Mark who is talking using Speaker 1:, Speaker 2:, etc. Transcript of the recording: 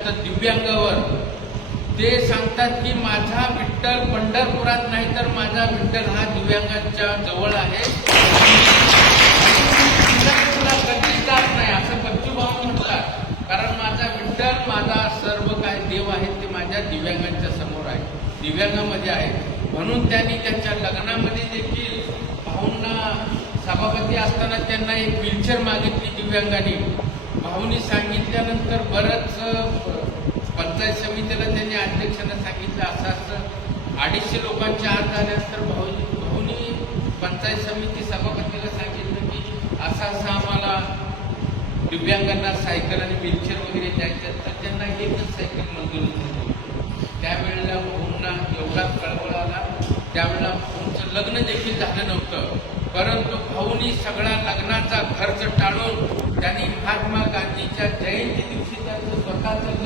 Speaker 1: दिव्यांगावर. ते सांगतात की माझा विठ्ठल पंढरपुरात नाही तर माझा विठ्ठल हा दिव्यांगांच्या जवळ आहे. पंढरपूरला कधीच जात नाही असं बच्चूभाऊ म्हणतात. कारण माझा विठ्ठल माझा सर्व काय देव आहे ते माझ्या दिव्यांगांच्या समोर आहे दिव्यांगामध्ये आहे म्हणून त्यांनी त्यांच्या लग्नामध्ये देखील भाऊंना सभापती असताना त्यांना एक व्हीलचेअर मागितली दिव्यांगाने. भाऊनी सांगितल्यानंतर बरंच अध्यक्षांना सांगितलं असं असं अडीचशे लोकांचे आत झाल्यानंतर भाऊ भाऊनी पंचायत समिती सभापतीला सांगितलं की असं असं आम्हाला दिव्यांगांना सायकल आणि व्हीलचेअर वगैरे द्यायचं तर त्यांना एकच सायकल मंजूर झाली त्यावेळेला भाऊंना एवढा कळवळ आला. त्यावेळेला भाऊंचं लग्न देखील झालं नव्हतं. परंतु भाऊनी सगळा लग्नाचा खर्च टाळून त्यांनी महात्मा गांधीच्या जयंती दिवशी त्यांचं स्वतःचं